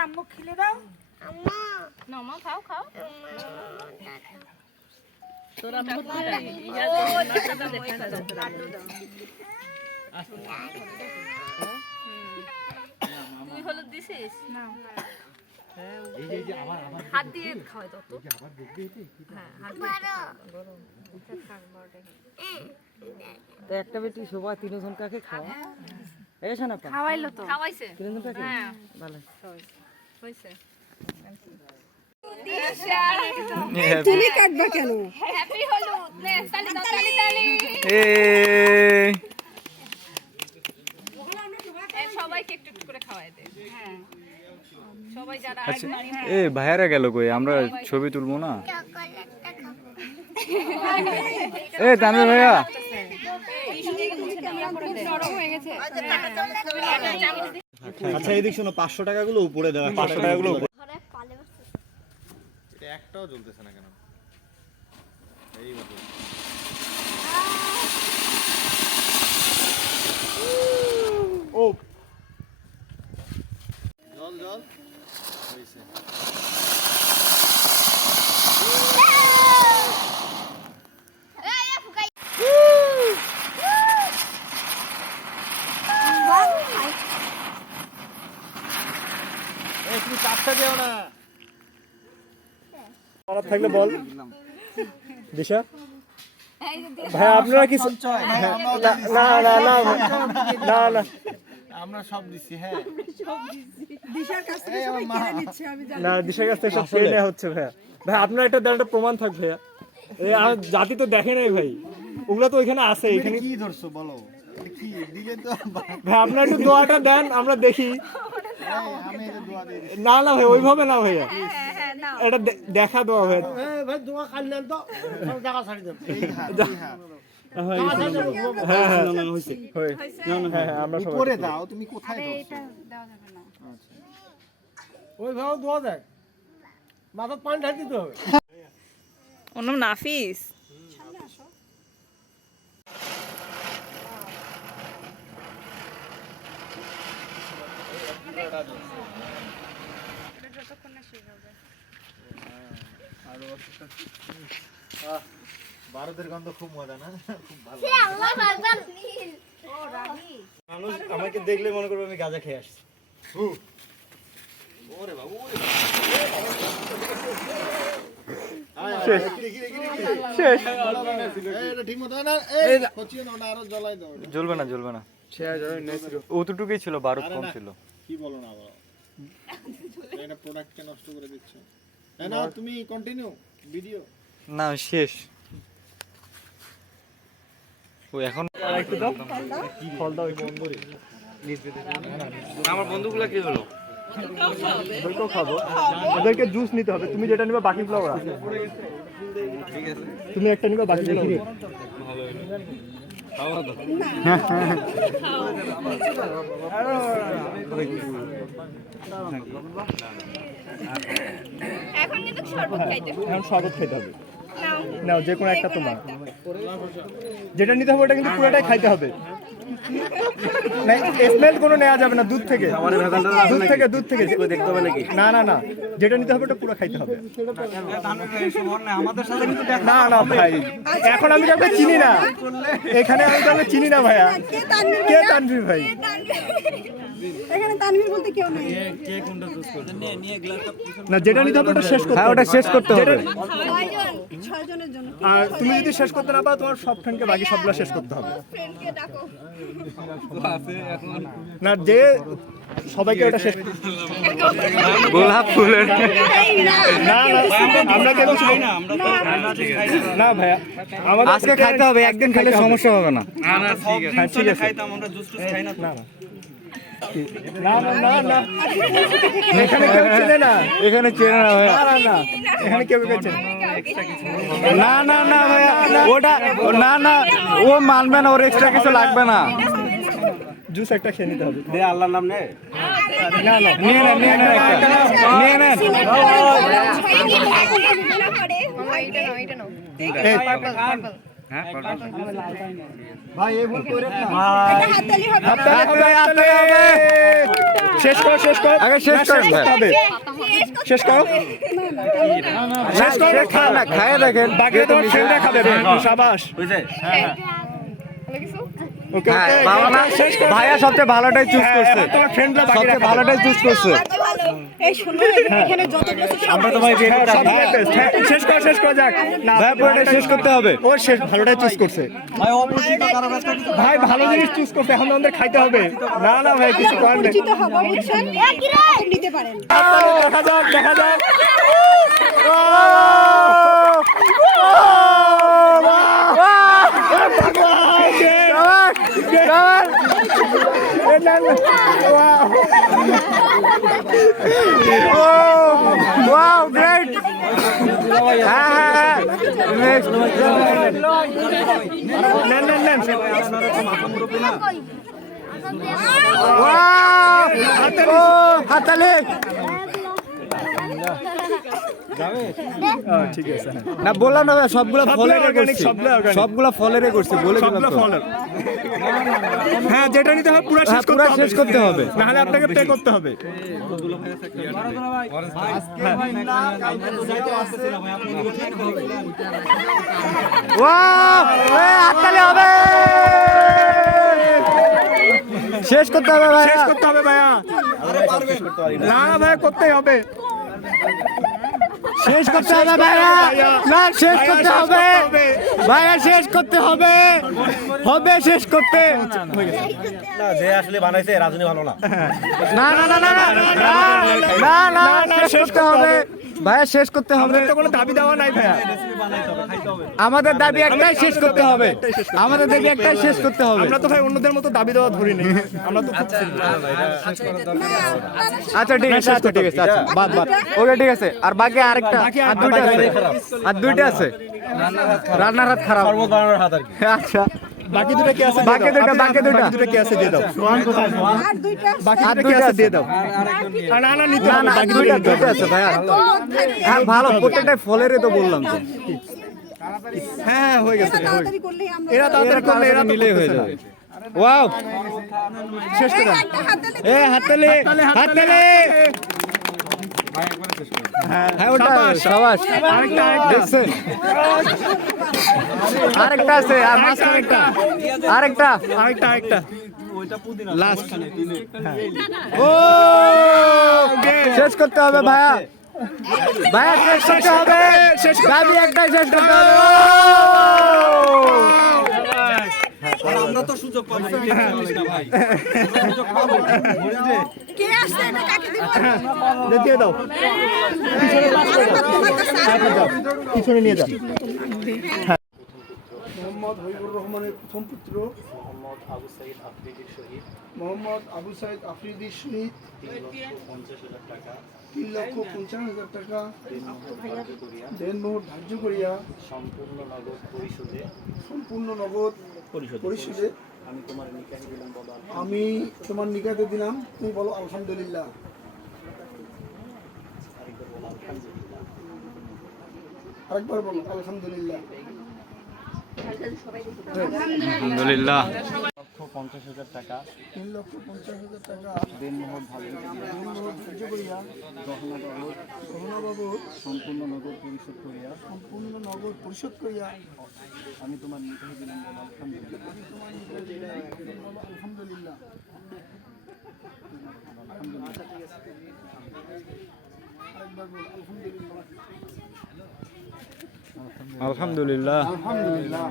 আম্মু খেলে দাও। আম্মা নামা খাও খাও তোর আম্মু তুই হলুদ দিছিস না এই যে আমার হাত দিয়ে খাওয়াই দাও তো আবার দেখবে এতে হ্যাঁ হাত বড় তো একটা বেটি সবাই তিনজন কাকে খাওয়া এসে না পা খাওয়াইলো তো। খাওয়াইছে তিনজন কাকে হ্যাঁ ভালো হইছে তুমি কাটবা কেন? হ্যাপি হলুদ নে তালি দাও তালি তালি এই সবাইকে একটু একটু করে খাওয়াই দে হ্যাঁ সবাই যারা আচ্ছা এ ভাইয়ারা গেল কই আমরা ছবি তুলবো না চকোলেটটা খাবো এ তানভীর ভাইয়া আচ্ছা এদিক শোনো 500 টাকাগুলো উপরে দেওয়া 500 টাকাগুলো ঘরে পালে বসে এটা একটাও জ্বলতেছে না কেন এই মতো ও জল জল হইছে এই তুমি চাপটা দেও না খারাপ থাকলে বল দিশা ভাই আপনারা কি না না না না না আমরা সব দিছি হ্যাঁ দিশার কাছ থেকে সবাই কিনে নিচ্ছে আমি জানি। না দিশার কাছ থেকে সব খেয়ে নেওয়া হচ্ছে ভাইয়া ভাই আপনার একটা দেন একটা প্রমাণ থাক ভাইয়া এই আর জাতি তো দেখে নাই ভাই ওগুলো তো ওইখানে আছে এখানে কি ধরছো বলো কি দিলে তো ভাই আপনার একটু দোয়াটা দেন আমরা দেখি আমি এই যে দোয়া দিয়ে দিই না না ভাই ওইভাবে না ভাইয়া এটা দেখা দোয়া ভাই ভাই দোয়া খালি নেন তো সব টাকা ছাড়ি দেন এই হাত হ্যাঁ হ্যাঁ না না হইছে হই না না হ্যাঁ আমরা সবাই করে দাও তুমি কোথায় ধরছো ওই ভাবে দোয়া দেয় মাথা পানি ঢাল দিতে হবে ওর নাম নাফিস ভারতের গন্ধ খুব মজা না খুব ভালো আল্লাহ ভগবান নীল মানুষ আমাকে দেখলে মনে করবে আমি গাঁজা খেয়ে আসছি ওরে বাবু শেষ শেষ এটা ঠিক মতো না এই কচিও না আরো জ্বলাই দাও জ্বলবে না জ্বলবে না অতটুকুই ছিল বারুদ কম ছিল কি বলো না বলো এটা প্রোডাক্টকে নষ্ট করে দিচ্ছ না তুমি কন্টিনিউ ভিডিও না শেষ ও এখন একটু দাও ফল দাও একটু আমার বন্ধুগুলা কি হলো ওদেরকেও খাবো ওদেরকে জুস নিতে হবে তুমি যেটা নিবে বাকি ফ্লাওয়ার আছে ঠিক আছে তুমি একটা নিবে বাকি ফ্লাওয়ার ভালো হলো খাওয়া দাও এখন কিন্তু শরবত খাইতে এখন শরবত খেতে হবে নাও যে কোনো একটা তোমার যেটা নিতে হবে ওটা কিন্তু পুরোটাই খাইতে হবে না স্মেল কোনো নেওয়া যাবে না দুধ থেকে দুধ থেকে দেখতে হবে নাকি না না না যেটা নিতে হবে ওটা পুরো খাইতে হবে না না ভাই এখন আমি কাউকে চিনি না এখানে আমি কাউকে চিনি না ভাইয়া কে তানভীর ভাই এখানে তানভীর বলতে কেউ নেই। না যেটা নিতে হবে ওটা শেষ করতে হবে ওটা শেষ করতে হবে ছয়জনের জন্য আর তুমি যদি শেষ করতে না পারো তোমার সব ফ্রেন্ডকে বাকি সবগুলো শেষ করতে হবে ফ্রেন্ডকে ডাকো না যে সবাইকে ওটা শেষ গোলাপ ফুলের না না আমরা কেউ চাই না না ভাইয়া আমাদের আজকে খাইতে হবে একদিন খেলে সমস্যা হবে না হ্যাঁ, ঠিক আছে না না না না এখানে কেউ চেনে না এখানে চেনে না ভাইয়া না না এখানে কেউ চেনে না না না ভাইয়া ওটা না না ও মানবে না ওর এক্সট্রা কিছু লাগবে না জুস একটা খেয়ে নিতে হবে দে আল্লাহর নাম নে না না নিয়ে নেন নিয়ে নেন একটা নিয়ে নেন এই, ভাই এই ভুল করে না হাততালি হবে। হাততালি হবে, হাততালি হবে। শেষ করো শেষ করো আগে শেষ না, করেন করতে ভাই। হবে। শেষ করো শেষ করো শেষ করেন না, খাইয়ে দেখেন। বাকিটা তোমার ফ্রেন্ডরা খাবে শাবাশ ওকে হ্যাঁ, ওকে বাবা না, শেষ করো ভাইয়া সবচেয়ে ভালোটাই চুজ করছে, এবার তোমার ফ্রেন্ডরা বাকিরা সবচেয়ে খাবে। ভালোটাই চুজ করছে। এই শোনো এখানে যত আমরা তো ভাই হ্যাঁ, সব থেকে best। হ্যাঁ, শেষ করো যাক না ভাই পুরোটা শেষ করতে হবে। ও শেষ ভালোটাই চুজ করছে ভাই ভালো জিনিস চুজ করতে এখন আমাদের খাইতে হবে না না ভাই কিছু করার নেই পরিচিত হব বুঝছেন নিতে পারেন দেখা যাক দেখা যাক Wow, great! Next. নেন নেন নেন Wow! Oh, হাততালি! ঠিক আছে না বললাম না ভাই, সবগুলো সবগুলো ফলের organic, করছি, সবগুলো organic। সবগুলো ফলের করছি, বলে দিলাম সবগুলো তো। ফলের হ্যাঁ যেটা নিতে হবে পুরো হ্যাঁ, পুরো শেষ করতে হবে। না হলে আপনাকে পে করতে হবে Wow! হাততালি হবে! শেষ করতে হবে ভাই। শেষ করতে হবে ভাইয়া না না ভাইয়া করতেই হবে শেষ করতে হবে ভাইয়া, না শেষ করতে হবে ভাইয়া, শেষ করতে হবে, হবে শেষ করতে। যে আসলে বানাইছে রাজনী ভালো না। না না না না না না না না, শেষ করতে হবে ভাইয়া, শেষ করতে হবে। আমাদের তো কোনো দাবি দেওয়া নাই ভাইয়া আমাদের দাবি একটাই, শেষ করতে হবে। আমাদের দাবি একটাই, শেষ করতে হবে। আমরা তো ভাই অন্যদের মতো দাবি দেওয়া ধরিনি আমরা তো আচ্ছা ঠিক আছে, আচ্ছা ঠিক আছে, আচ্ছা বাদ বাদ, ওকে ঠিক আছে। আর বাকি আরেকটা, আর দুইটা আছে, আর দুইটা আছে। রান্নার হাত খারাপ। আচ্ছা বাকি দুটো কি আছে বাকি দুটো, বাকি দুটো। বাকি দুটো কি আছে দিয়ে দাও আর দুইটা বাকি আর দুটো কি দুইটা আছে আছে। দিয়ে দাও না না নিতে না হবে না, বাকি দুইটা দুটো দুইটা আছে ভাইয়া। হ্যাঁ ভালো, প্রত্যেকটাই ফলেরই তো বললাম তো। হ্যাঁ হয়ে গেছে তাড়াতাড়ি করলেই আমরা এরা তাড়াতাড়ি করলে এরা তো মিলেই হয়ে যাবে। ওয়াও, শেষ করে দাও এ হাততালি, হাততালি। হ্যাঁ ওটা সাবাস। আরেকটা দেখছেন? আরেকটা আছে, আর মাঝখানে একটা, আরেকটা আরেকটা আরেকটা লাস্ট। ও শেষ করতে হবে ভাইয়া, ভাইয়া শেষ করতে হবে, দাবি একটাই, শেষ করতে হবে। আমরা তো সুযোগ পাবো না ভাই। কে আসছে এটা কাকে দিব দিয়ে দাও পিছনে নিয়ে যাও মোহাম্মদ হবিবুর রহমানের প্রথম পুত্র মোহাম্মদ আবু সাইদ আফ্রিদির সহিত 3,50,000 টাকা দেনমোহর ধার্য করিয়া সম্পূর্ণ নগদ পরিশোধে আমি তোমার নিকাতে দিলাম। তুমি বলো আলহামদুলিল্লাহ। আরেকবার বলো আলহামদুলিল্লাহ। আলহামদুলিল্লাহ। 50,000 টাকা 3,50,000 টাকা দেনমোহর ধার্য করিয়া গহনা বাবদ সম্পূর্ণ নগদ পরিশোধ করিয়া সম্পূর্ণ নগদ পরিশোধ করিয়া আমি তোমার নিকাহে দিলাম বলো আলহামদুলিল্লাহ। আলহামদুলিল্লাহ। আরেকবার বলো আলহামদুলিল্লাহ। আলহামদুলিল্লাহ। আলহামদুলিল্লাহ।